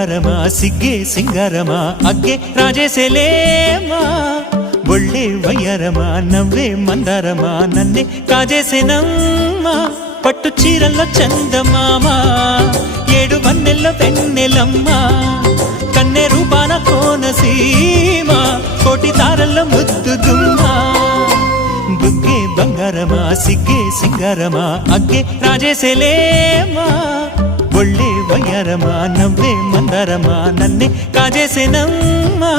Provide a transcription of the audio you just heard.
బంగారమా సిగ్గే సింగారమా అగ్గే రాజేసేలేమా ఒళ్ళే వయ్యారమా నవ్వే మందారమా నన్నే కాజేసేనమ్మా పట్టు చీరల్లో చందమామా ఏడు వన్నెల్లో వెన్నెలమ్మా కన్నె రూపాన కోనసీమ కోటి తారల్లో ముద్దుదుమ్మా బుగ్గే బంగారమా సిగ్గే సింగారమా అగ్గే రాజేసేలేమా ఒళ్ళే వయ్యారమా నవ్వే మందారమా నన్నే కాజేసేనమ్మా